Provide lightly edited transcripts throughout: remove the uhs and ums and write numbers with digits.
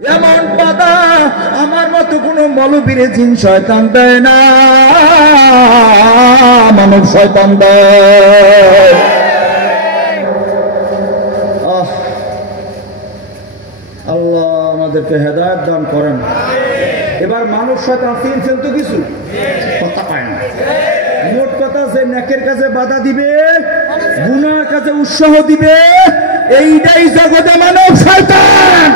এমন বাধা আমার মতো কোনো মৌলবীর জিন শয়তান দেয় না, মানব শয়তান দেয়। আল্লাহ আমাদেরকে হেদায়েত দান করেন। এবার মানব শয়তান চিনছেন তো কিছু কথা পায় না। মোট কথা, যে নেকের কাছে বাধা দিবে, গুনার কাছে উৎসাহ দিবে, এইটাই জগতে মানব শয়তান।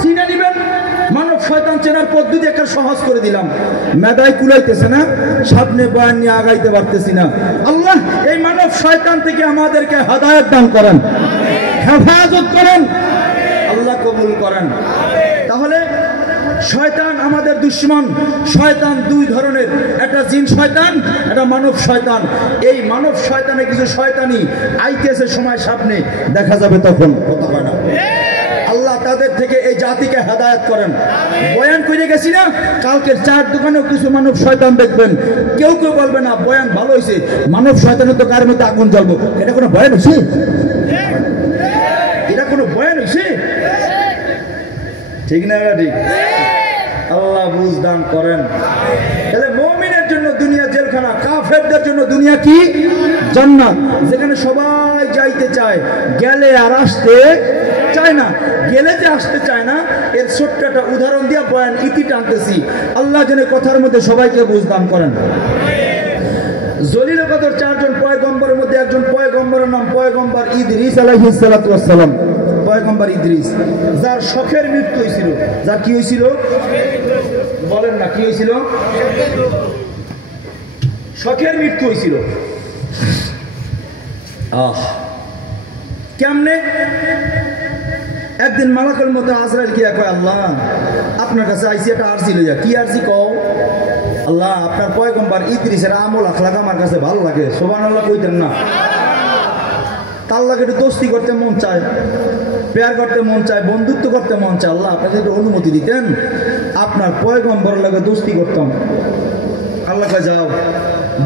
চিনে নিবেন। মানব শয়তান চেনার পদ্ধতি একটা সহজ করে দিলাম। মেধায় কুলাইতেছে না, সামনে বয়ান নিয়ে আগাইতে পারতেছি না। আল্লাহ এই মানব শয়তান থেকে আমাদেরকে হেদায়েত দান করেন, হেফাজত করেন, আল্লাহ কবুল করেন। তাহলে শয়তান আমাদের দুশ্মন। শয়তান দুই ধরনের, একটা জিন শয়তান, একটা মানব শয়তান। এই মানব শয়তানে কিছু শয়তানি আইতেছে সময় সামনে, দেখা যাবে তখন কথা হয় না। আল্লাহ তাদের থেকে এই জাতিকে হেদায়েত করেন। বয়ান করে গেছি না, কালকে চার দোকানেও কিছু মানব শয়তান দেখবেন। কেউ কেউ বলবে না বয়ান ভালো হয়েছে, মানব শয়তানের তো কার মধ্যে আগুন জ্বলবো। এটা কোনো বয়ান হয়েছে? এটা কোনো বয়ান হয়েছে? ঠিক না? ঠিক। আল্লাহ বুঝদান করেন। তাহলে মুমিনের জন্য দুনিয়া জেলখানা, কাফেরদের জন্য দুনিয়া কি জান্নাত, যেখানে সবাই যাইতে চায়, গেলে আর আসতে চায় না। গেলে যে আসতে চায় না, এর ছোট্ট একটা উদাহরণ দিয়ে বয়ান ইতি টানতেছি। আল্লাহ যেন কথার মধ্যে সবাইকে বুঝদান করেন। জলিল কদর চারজন পয়গম্বরের মধ্যে একজন পয়গম্বরের নাম পয়গম্বর ইদ্রিস আলাইহিস সালাতু ওয়াস সালাম। পয়গম্বর ইদ্রিস, যার শখের মৃত্যু হয়েছিল। যার কি হয়েছিল বলেন না, কি হয়েছিল? শখের মৃত্যু হয়েছিল। কেমনে? একদিন মালাকুল মউত আজরাইল কি কয়, আল্লাহ আপনার কাছে আইসি একটা আরজি লইয়া। কি আরজি কও? আল্লাহ আপনার পয়গম্বর ইদ্রিসের আমল আখলাক আমার কাছে ভালো লাগে। সুবহানাল্লাহ কইতেন না? তার লাগে একটু দোস্তি করতে মন চায়, প্যার করতে মন চায়, বন্ধুত্ব করতে মন চায়। আল্লাহ আপনাকে একটু অনুমতি দিতেন, আপনার পয়গম্বরের লাগে দোস্তি করতাম। আল্লাহ কে যাও,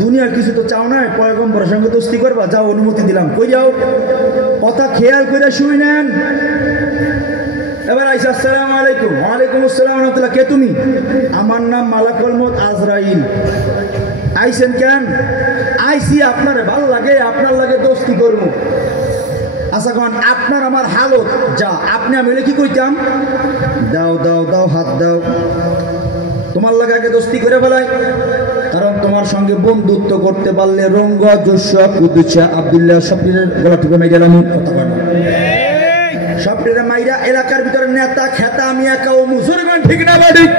দুনিয়ার কিছু তো চাও না, পয়গম্বরের সঙ্গে দোস্তি করবা, যাও অনুমতি দিলাম। কই যাও? কথা খেয়াল করে শুই নেন। এবার আইসা, আসসালামু আলাইকুম। ওয়ালাইকুম আসসালাম ওয়া রাহমাতুল্লাহ। কে তুমি? আমার নাম মালাকুল মউত আজরাইল। আইসেন কেন? আইসি আপনারে ভালো লাগে, আপনার লাগে দোস্তি করবো। আচ্ছা কন আপনার আমার হালত যা, আপনি আমি কি কইতাম? দাও দাও দাও, হাত দাও। তোমার লাগে আগে দোস্তি করে ফেলাই, কারণ তোমার সঙ্গে বন্ধুত্ব করতে পারলে রঙ্গ জোশা কুদুচা আব্দুল্লাহ সবটির গলা টিপে মাই গেলাম। কথা বলো, সবটির মাইরা এলাকার ভিতরে নেতা খেতা আমি একা ও মুসলমান, ঠিক না? ঠিক।